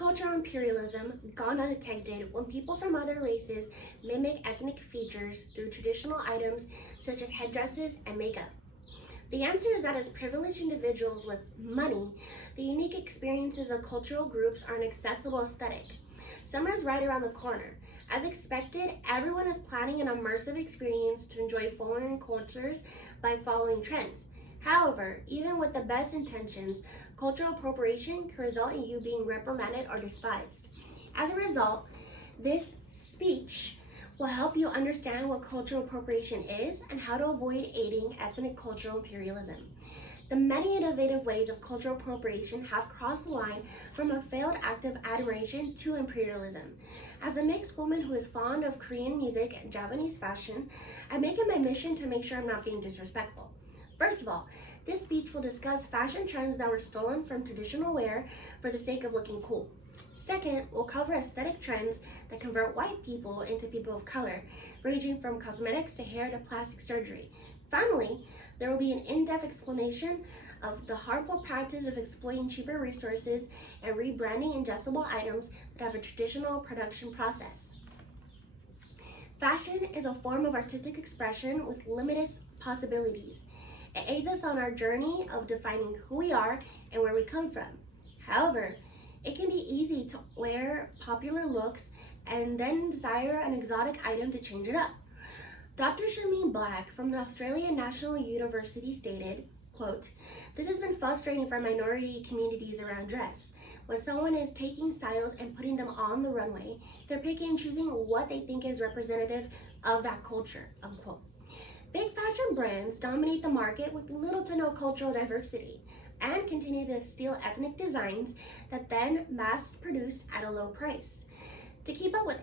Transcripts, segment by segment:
cultural imperialism gone undetected when people from other races mimic ethnic features through traditional items such as headdresses and makeup? The answer is that as privileged individuals with money, the unique experiences of cultural groups are an accessible aesthetic. Summer is right around the corner. As expected, everyone is planning an immersive experience to enjoy foreign cultures by following trends. However, even with the best intentions, cultural appropriation can result in you being reprimanded or despised. As a result, this speech will help you understand what cultural appropriation is and how to avoid aiding ethnic cultural imperialism. The many innovative ways of cultural appropriation have crossed the line from a failed act of admiration to imperialism. As a mixed woman who is fond of Korean music and Japanese fashion, I make it my mission to make sure I'm not being disrespectful. First of all, this speech will discuss fashion trends that were stolen from traditional wear for the sake of looking cool. Second, we'll cover aesthetic trends that convert white people into people of color, ranging from cosmetics to hair to plastic surgery. Finally, there will be an in-depth explanation of the harmful practice of exploiting cheaper resources and rebranding ingestible items that have a traditional production process. Fashion is a form of artistic expression with limitless possibilities. It aids us on our journey of defining who we are and where we come from. However, it can be easy to wear popular looks and then desire an exotic item to change it up. Dr. Sharmeen Black from the Australian National University stated, quote, "This has been frustrating for minority communities around dress. When someone is taking styles and putting them on the runway, they're picking and choosing what they think is representative of that culture," unquote. Big fashion brands dominate the market with little to no cultural diversity and continue to steal ethnic designs that then mass-produced at a low price. To keep up with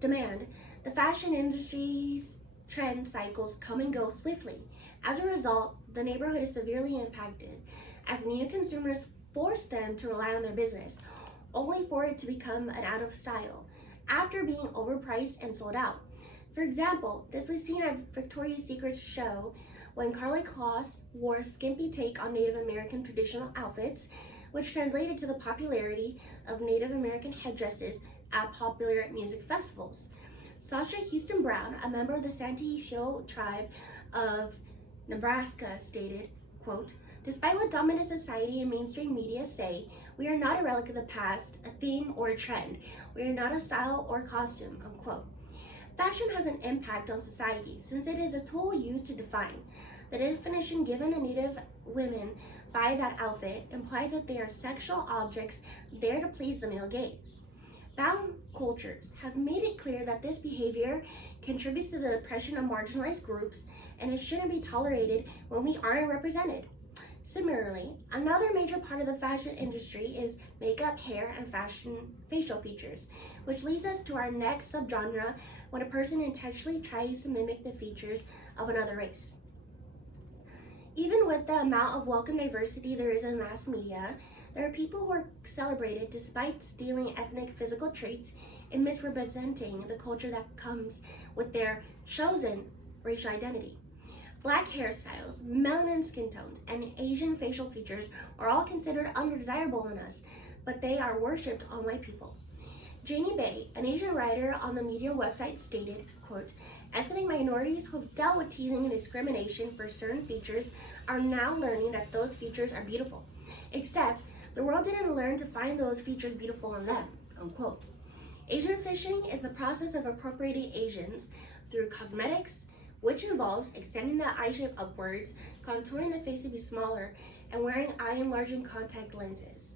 demand, the fashion industry's trend cycles come and go swiftly. As a result, the neighborhood is severely impacted as new consumers force them to rely on their business, only for it to become an out of style after being overpriced and sold out. For example, this was seen at Victoria's Secret's show when Karlie Kloss wore a skimpy take on Native American traditional outfits, which translated to the popularity of Native American headdresses at popular music festivals. Sasha Houston Brown, a member of the Santee Sioux tribe of Nebraska, stated, quote, "Despite what dominant society and mainstream media say, we are not a relic of the past, a theme, or a trend. We are not a style or costume," unquote. Fashion has an impact on society since it is a tool used to define. The definition given to Native women by that outfit implies that they are sexual objects there to please the male gaze. Bound cultures have made it clear that this behavior contributes to the oppression of marginalized groups and it shouldn't be tolerated when we aren't represented. Similarly, another major part of the fashion industry is makeup, hair, and facial features, which leads us to our next subgenre when a person intentionally tries to mimic the features of another race. Even with the amount of welcome diversity there is in mass media, there are people who are celebrated despite stealing ethnic physical traits and misrepresenting the culture that comes with their chosen racial identity. Black hairstyles, melanin skin tones, and Asian facial features are all considered undesirable in us, but they are worshipped on white people. Janie Bay, an Asian writer on the media website, stated, quote, "Ethnic minorities who have dealt with teasing and discrimination for certain features are now learning that those features are beautiful. Except, the world didn't learn to find those features beautiful in them," unquote. Asian fishing is the process of appropriating Asians through cosmetics, which involves extending the eye shape upwards, contouring the face to be smaller, and wearing eye-enlarging contact lenses.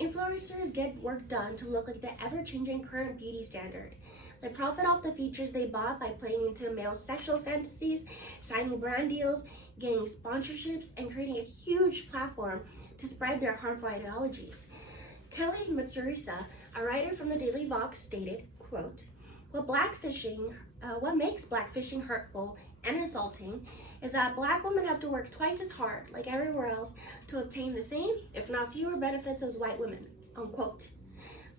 Influencers get work done to look like the ever-changing current beauty standard. They profit off the features they bought by playing into male sexual fantasies, signing brand deals, getting sponsorships, and creating a huge platform to spread their harmful ideologies. Kelly Matsurisa, a writer from the Daily Vox, stated, quote, what makes blackfishing hurtful and insulting is that Black women have to work twice as hard, like everywhere else, to obtain the same, if not fewer, benefits as white women," unquote.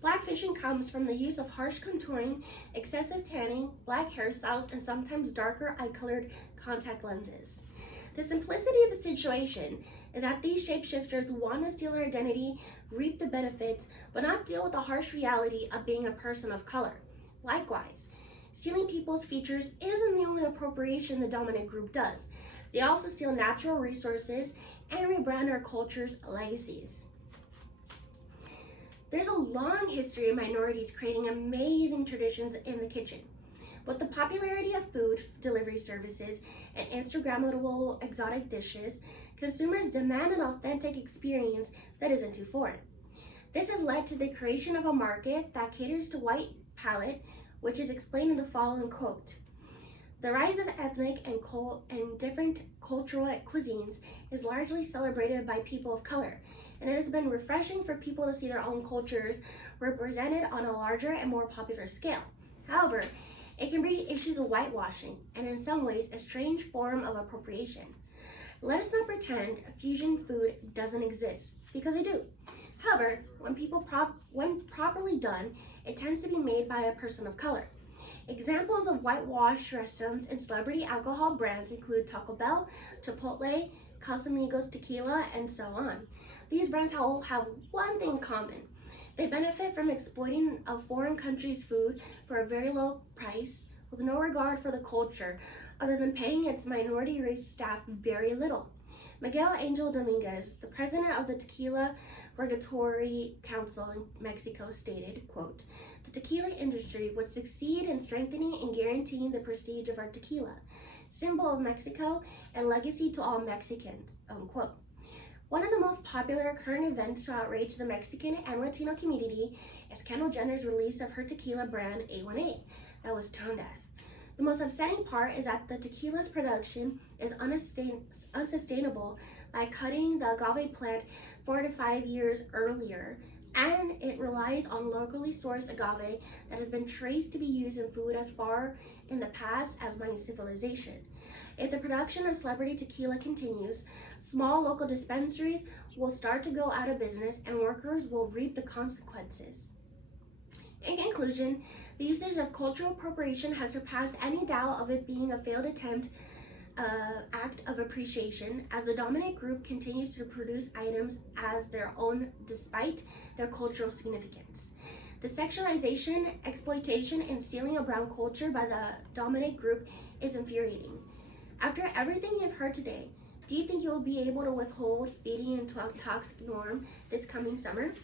Blackfishing comes from the use of harsh contouring, excessive tanning, black hairstyles, and sometimes darker eye-colored contact lenses. The simplicity of the situation is that these shapeshifters want to steal our identity, reap the benefits, but not deal with the harsh reality of being a person of color. Likewise, stealing people's features isn't the only appropriation the dominant group does. They also steal natural resources and rebrand our culture's legacies. There's a long history of minorities creating amazing traditions in the kitchen. With the popularity of food delivery services and Instagrammable exotic dishes, consumers demand an authentic experience that isn't too foreign. This has led to the creation of a market that caters to white palate, which is explained in the following quote. The rise of ethnic and different cultural cuisines is largely celebrated by people of color, and it has been refreshing for people to see their own cultures represented on a larger and more popular scale. However, it can bring issues of whitewashing and in some ways a strange form of appropriation. Let us not pretend fusion food doesn't exist, because they do. However, when properly done, it tends to be made by a person of color. Examples of whitewashed restaurants and celebrity alcohol brands include Taco Bell, Chipotle, Casamigos Tequila, and so on. These brands all have one thing in common. They benefit from exploiting a foreign country's food for a very low price with no regard for the culture other than paying its minority race staff very little. Miguel Angel Dominguez, the president of the Tequila Regulatory Council in Mexico, stated, quote, "The tequila industry would succeed in strengthening and guaranteeing the prestige of our tequila, symbol of Mexico and legacy to all Mexicans," unquote. One of the most popular current events to outrage the Mexican and Latino community is Kendall Jenner's release of her tequila brand A18 that was tone deaf. The most upsetting part is that the tequila's production is unsustainable by cutting the agave plant 4 to 5 years earlier, and it relies on locally sourced agave that has been traced to be used in food as far in the past as Mayan civilization. If the production of celebrity tequila continues, small local dispensaries will start to go out of business and workers will reap the consequences. In conclusion, the usage of cultural appropriation has surpassed any doubt of it being a failed act of appreciation, as the dominant group continues to produce items as their own despite their cultural significance. The sexualization, exploitation, and stealing of brown culture by the dominant group is infuriating. After everything you've heard today, do you think you will be able to withhold feeding into a toxic norm this coming summer?